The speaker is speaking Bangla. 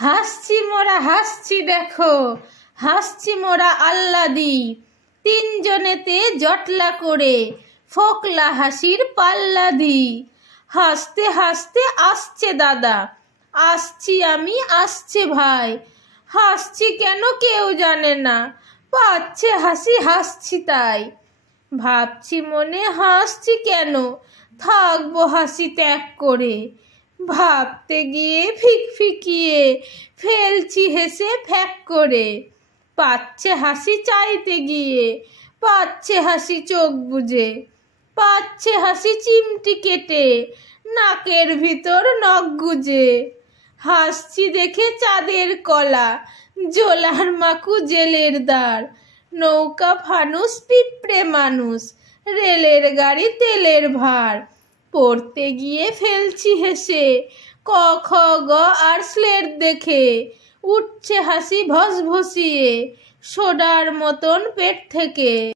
হাসছি মোরা হাসছি দেখো, হাসছি মোরা আহ্লাদি। তিনজনেতে জটলা করে ফোকলা হাসির পাল্লা দি। হাসতে হাসতে আসছে দাদা, আসছি আমি, আসছে ভাই। হাসছি কেন কেউ জানে না, পাচ্ছে হাসি হাসছি তাই। ভাবছি মনে হাসছি কেন, থাকবো হাসি ত্যাগ করে। ভাবতে গিয়ে ফিকফিকিয়ে ফেলছি হেসে ফ্যাক করে। পাচ্ছে হাসি চাইতে গিয়ে, পাচ্ছে হাসি চোখ বুজে। পাচ্ছে হাসি চিমটি কেটে নাকের ভিতর নখ গুজে। হাসছি দেখে চাঁদের কলা, জোলার মাকু জেলের দ্বার। নৌকা ফানুস পিঁপড়ে মানুষ, রেলের গাড়ি তেলের ভার। পড়তে গিয়ে ফেলছি হেসে ক খ গ আর স্লেট দেখে। উঠছে হাসি ভসভসিয়ে সোডার মতন পেট থেকে।